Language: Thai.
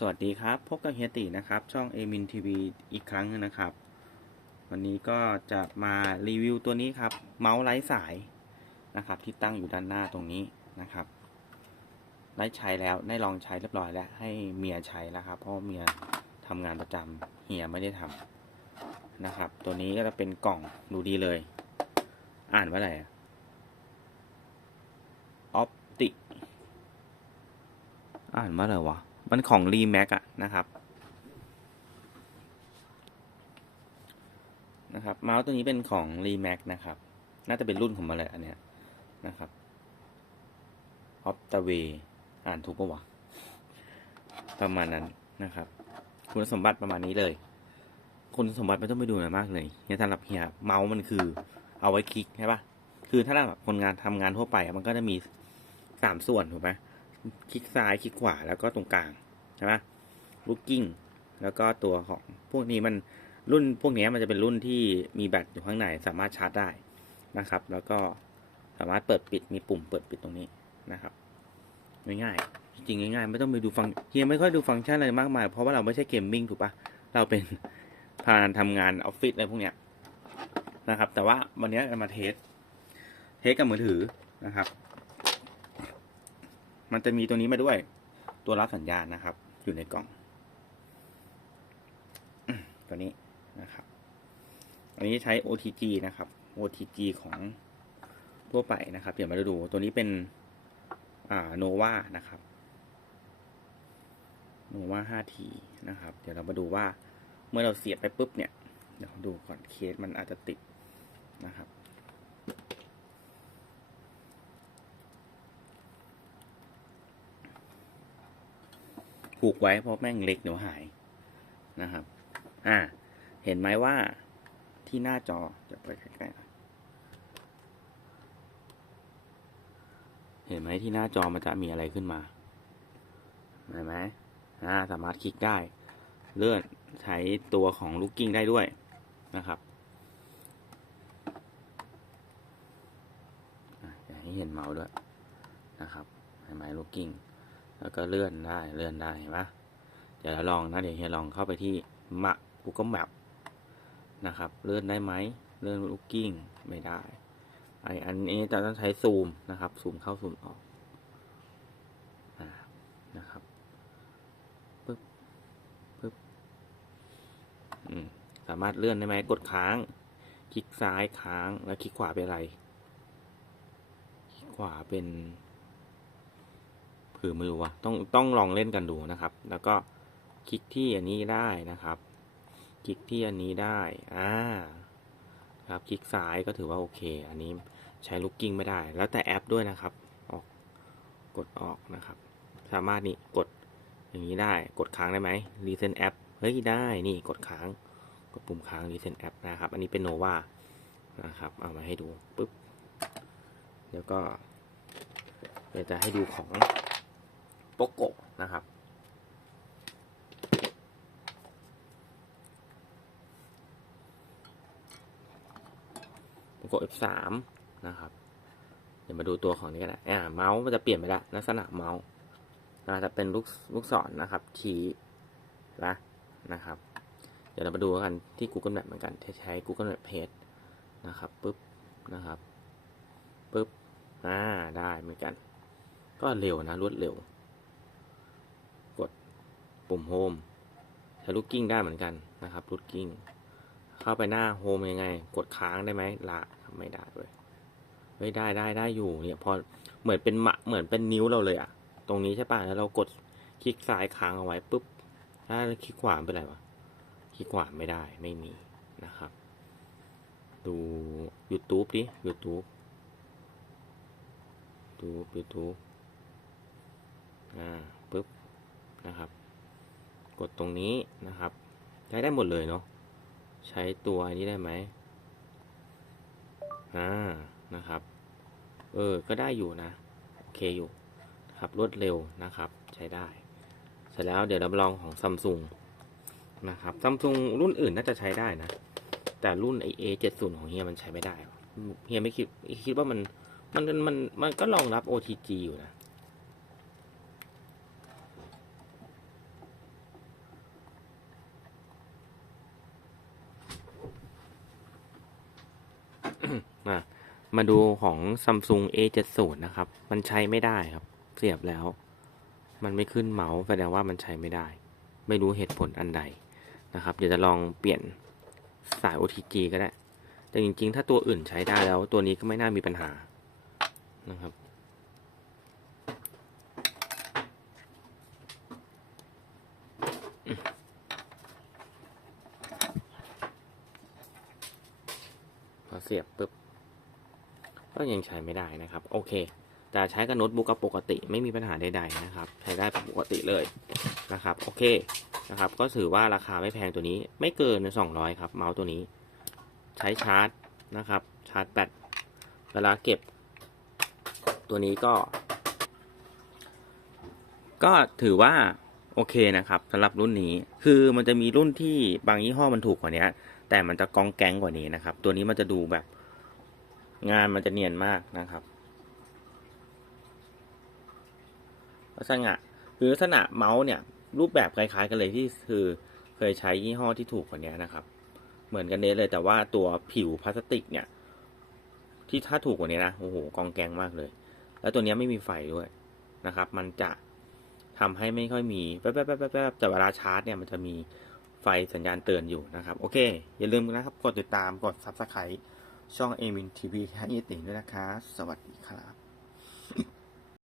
สวัสดีครับ พบกับเฮียตินะครับ ช่องเอมินทีวีอีกครั้งนะครับ วันนี้ก็จะมารีวิวตัวนี้ครับ เมาส์ไร้สายนะครับ ที่ตั้งอยู่ด้านหน้าตรงนี้นะครับได้ใช้แล้วได้ลองใช้เรียบร้อยแล้ว ให้เมียใช้แล้วครับเพราะเมียทำงานประจำเฮียไม่ได้ทำนะครับ ตัวนี้ก็จะเป็นกล่องดูดีเลย อ่านว่าอะไรออปติ อ่านว่าอะไรวะ มันของรีแม็กอะนะครับนะครับ เมาส์ตัวนี้เป็นของรีแม็กนะครับ น่าจะเป็นรุ่นของมันเลยอันเนี้ยนะครับออฟต w เวอ่านถูกปะวะ ประมาณนั้นนะครับ คุณสมบัติประมาณนี้เลย คุณสมบัติไม่ต้องไปดูอะไรมากเลยเนี่ยสำหรับเฮียเมาส์มันคือเอาไว้คลิกใช่ปะคือถ้าแบบคนงานทำงานทั่วไปมันก็จะมีสามส่วนถูกไหม คลิกซ้ายคลิกขวาแล้วก็ตรงกลางใช่ไหมลูกกิ้งแล้วก็ตัวของพวกนี้มันรุ่นพวกนี้มันจะเป็นรุ่นที่มีแบตอยู่ข้างในสามารถชาร์จได้นะครับ แล้วก็สามารถเปิดปิดมีปุ่มเปิดปิดตรงนี้นะครับง่ายๆจริงง่ายๆไม่ต้องไปดูฟังเฮียไม่ค่อยดูฟังก์ชันอะไรมากมายเพราะว่าเราไม่ใช่เกมมิ่งถูกปะเราเป็นพานทำงานออฟฟิศอะไรพวกเนี้ยนะครับ แต่ว่าวันนี้จะมาเทสเทสกับมือถือนะครับ มันจะมีตัวนี้มาด้วย ตัวรับสัญญาณนะครับ อยู่ในกล่อง ตัวนี้นะครับ อันนี้ใช้ OTG นะครับ OTG ของทั่วไปนะครับ เดี๋ยวมาดู ตัวนี้เป็นอ่า Nova นะครับ Nova 5T นะครับ เดี๋ยวเรามาดูว่าเมื่อเราเสียบไปปุ๊บเนี่ย เดี๋ยวดูก่อนเคสมันอาจจะติดนะครับ ผูกไว้เพราะแม่งเล็กเดี๋ยวหายนะครับ อ่า เห็นไหมว่าที่หน้าจอจะไปใกล้ๆเห็นไหมที่หน้าจอมันจะมีอะไรขึ้นมาเห็นไหมอ่าสามารถคลิกได้ เลื่อนใช้ตัวของลูกกิ้งได้ด้วยนะครับอะอยากให้เห็นเมาส์ด้วยนะครับเห็นไหมลูกกิ้ง แล้วก็เลื่อนได้เลื่อนได้เห็นปะเดี๋ยวเราลองนะเดี๋ยวเฮียลองเข้าไปที่มะ Google Map นะครับเลื่อนได้ไหมเลื่อนลูกกิ้งไม่ได้ไออันนี้จะต้องใช้ซูมนะครับ ซูมเข้าซูมออกนะครับปึ๊บปึ๊บสามารถเลื่อนได้ไหมกดค้าง คลิกซ้ายค้างแล้วคลิกขวาเป็นอะไร คลิกขวาเป็น คือไม่รู้ว่าต้องต้องลองเล่นกันดูนะครับ แล้วก็คลิกที่อันนี้ได้นะครับ คลิกที่อันนี้ได้อ่าครับคลิกซ้ายก็ถือว่าโอเค อันนี้ใช้ลูกกิ้งไม่ได้ แล้วแต่แอปด้วยนะครับ ออกกดออกนะครับ สามารถนี่กดอย่างนี้ได้กดค้างได้ไหมรีเซ็ตแอปเฮ้ยได้นี่กดค้าง กดปุ่มค้างรีเซ็ตแอปนะครับ อันนี้เป็นโนวานะครับ เอามาให้ดูปุ๊บเดี๋ยวก็เดี๋ยวจะให้ดูของ โปโกะนะครับ โปโกะ F3 นะครับ เดี๋ยวมาดูตัวของนี้กันนะอ่าเมาส์มันจะเปลี่ยนไปละลักษณะเมาส์นะจะเป็นลูกลูกศรนนะครับขี่นะนะครับ เดี๋ยวเรามาดูกันที่ Google Map เหมือนกันใช้ Google Map Page นะครับปุ๊บนะครับปุ๊บอ่าได้เหมือนกัน ก็เร็วนะรวดเร็ว ปุ่มโฮมใช้ลูกกิ้งได้เหมือนกันนะครับลูกกิ้ง เข้าไปหน้าโฮมยังไง กดค้างได้ไหมละไม่ได้ด้วยไม่ได้ได้ได้อยู่เนี่ยพอเหมือนเป็นหมะเหมือนเป็นนิ้วเราเลยอะตรงนี้ใช่ป่ะแล้วเรากดคลิกซ้ายค้างเอาไว้ปุ๊บถ้าคลิกขวาเป็นไรวะคลิกขวาไม่ได้ไม่มีนะครับ ดู YouTube ดิ YouTube YouTube YouTube อ่าปุ๊บนะครับ กดตรงนี้นะครับใช้ได้หมดเลยเนาะใช้ตัวนี้ได้ไหมอ่านะครับ เออ ก็ได้อยู่นะ โอเคอยู่ครับรวดเร็วนะครับใช้ได้ เสร็จแล้วเดี๋ยวเราลองของซัมซุงนะครับซัมซุงรุ่นอื่นน่าจะใช้ได้นะ แต่รุ่นไอเอเจ็ดศูนย์ของเฮียมันใช้ไม่ได้เฮียไม่คิดคิดว่ามันมันมันมันก็รองรับ OTG อยู่นะ มาดูของ Samsung A70 นะครับ มันใช้ไม่ได้ครับ เสียบแล้ว มันไม่ขึ้นเมาส์แสดงว่ามันใช้ไม่ได้ ไม่รู้เหตุผลอันใดนะครับ เดี๋ยวจะลองเปลี่ยนสาย OTG ก็ได้ แต่จริงๆ ถ้าตัวอื่นใช้ได้แล้ว ตัวนี้ก็ไม่น่ามีปัญหานะครับ พอเสียบปุ๊บ ก็ยังใช้ไม่ได้นะครับ โอเค แต่ใช้กับโน้ตบุ๊กกับปกติไม่มีปัญหาใดๆนะครับ ใช้ได้ปกติเลยนะครับ โอเคนะครับ ก็ถือว่าราคาไม่แพงตัวนี้ไม่เกิน 200 ครับ เมาส์ตัวนี้ ใช้ชาร์จนะครับ ชาร์จแบตเวลาเก็บ ตัวนี้ก็ ก็ถือว่าโอเคนะครับสำหรับรุ่นนี้คือมันจะมีรุ่นที่บางยี่ห้อมันถูกกว่านี้แต่มันจะกองแกงกว่านี้นะครับ ตัวนี้มันจะดูแบบ งานมันจะเนียนมากนะครับ ลักษณะคือลักษณะเมาส์เนี่ย รูปแบบคล้ายๆกันเลยที่คือเคยใช้ยี่ห้อที่ถูกกว่านี้นะครับ เหมือนกันเน้เลยแต่ว่าตัวผิวพลาสติกเนี่ย ที่ถ้าถูกกว่านี้นะโอ้โหกองแกงมากเลย แล้วตัวนี้ไม่มีไฟด้วยนะครับ มันจะทำให้ไม่ค่อยมีแป๊บๆๆๆแต่เวลาชาร์จเนี่ยมันจะมีไฟสัญญาณเตือนอยู่นะครับ โอเค อย่าลืมนะครับ กดติดตามกด subscribe ช่องเอมินทีวีให้ยติด้วยนะครับ สวัสดีครับ